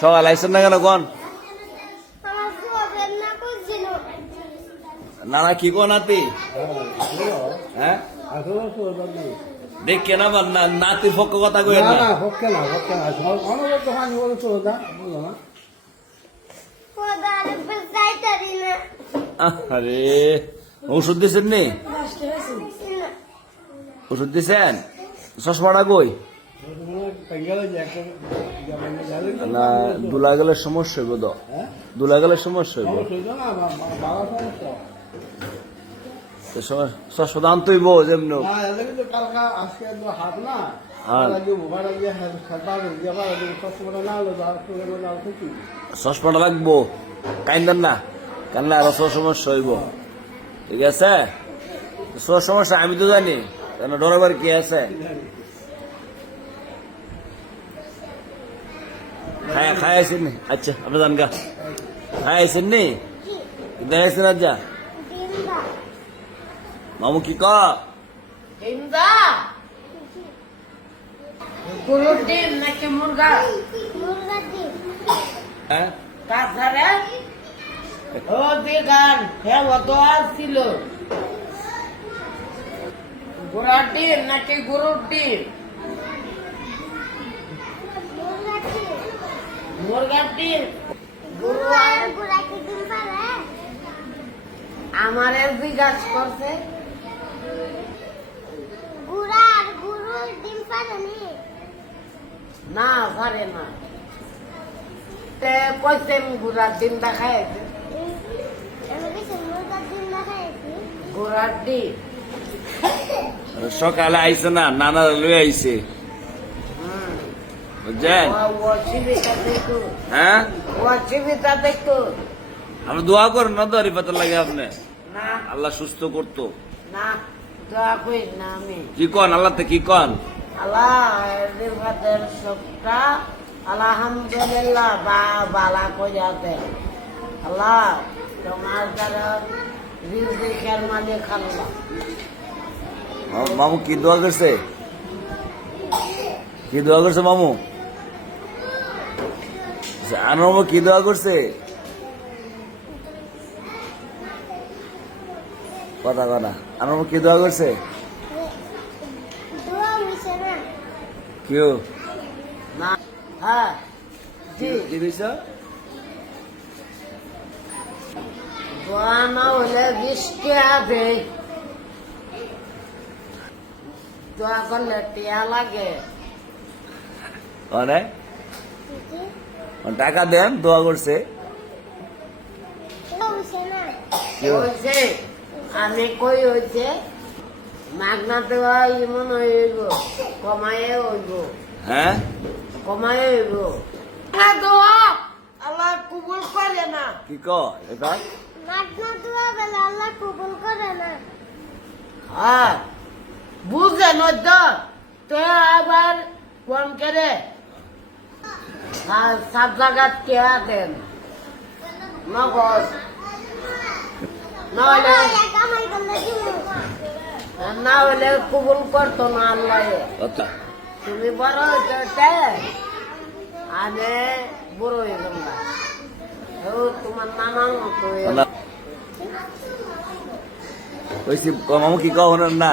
সকাল আইসেন না কেন কোন? না কি কোন নাতি? হ্যাঁ? দেখে না আমার না- নাতির পক্ষ কথা কই না। না না হচ্ছে না অনেক তো পানি বলে তো না যাইতারি না আরে ওষুধ দিছেন নি? ওষুধ দিছেন? চশমাটা কই? না দুলা গেলে সমস্যা হইব তো? হ্যাঁ? দুলা গেলে সমস্যা হইব যেমন হ্যাঁ। কিছু চশমাটা লাগবো। কাইন্দেন না। কান্না আরও সব সমস্যা হইব। ঠিক আছে? সব সমস্যা আমি তো জানি। কেন ডরাবার কি আছে? খায় খায় আইসেন নি আচ্ছা আপনি জান গা খায় আইসেন নি দেখাইছেন আজ যা দিনদা মামু কি ক হিন্দা গরুর ডিম নাকি মুরগা মুরগা দিন হ্যাঁ তাছাড়া ও বেগান হ্যাঁ অত আসছিল ঘোড়ার ডিম নাকি গরুর ডিম মুরগা দিন মুরগার ডিম গরু আর গুড়া কি দিন পারে আমার জিজ্ঞাসা করছে। গুরুর ডিম না। পারে না। তে কইছে ঘোড়ার ডিম দেখাইছে। ঘোড়ার ডিম সকালে আইছে না নানা আইছে। হুম বুঝছেন? হ্যাঁ? আপনি দোয়া করেন না দরি পাতা লাগে আপনি। না। আল্লাহ সুস্থ করতো। দোয়া কি কন আল্লাহ কি কন? আল্লাহ রিফাতের সবটা আলহামদুলিল্লাহ বা বালা দে। আল্লাহ তোমার দ্বারা রিজিকের মালিক আল্লাহ। মামু কি দোয়া করছে? কি দোয়া করছে মামু? মামু কি দোয়া করছে? কথা কথা আনোর কি দোয়া করছে? দোয়া না। কেউ না। হ্যাঁ। দোয়া না হলে বৃষ্টি হবে দোয়া করলে টিয়া লাগে। মানে কি? টাকা দেন দোয়া করছে। হইছে আমি কই হয়েছে মাগনা দেওয়া ইমন হইব কমায়ে হইব। হ্যাঁ? কমায়ে হইব। হ্যাঁ দোয়া। আল্লাহ কবুল করে না। কি ক এটা মাগনা দোয়া বেলা আল্লাহ কবুল করে না। হ্যাঁ বুঝে নদ্য তো। আবার কোন করে সাত জায়গাত কে দেন। নাহলে দিমু না হলে কবুল করতো না আল্লাহ। আচ্ছা। তুমি বড় হইতে আমি বড় হয়ে গেলাম ও তোমার নানার মতো। কইছি মামু কি কও না?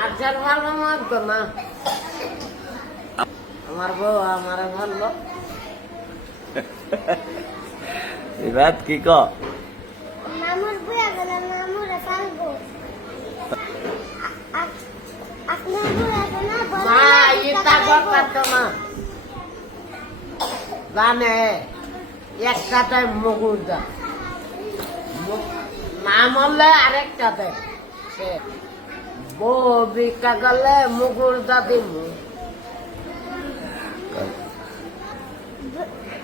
আর যার ভালো মারতো না। আমার বউ আমার ভালো এবার কি ক? বুয়া গেলে আপনার বুয়া মা ইটা করতো না জানে একটাতে মগুর দা। না মরলে আরেকটাতে সে বউ ভিক্ষা করলে মুগুর দা দিব বেটা গালি করেন কেন বুয়া লাগে বুয়া লাগে থাকতেন না কারণ মানে মুগুর লইলো ওই সারো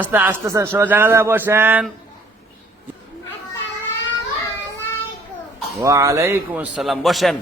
আস্তে আস্তে স্যার সবাই জায়গা বসেন। ওয়ালাইকুম আসসালাম বসেন।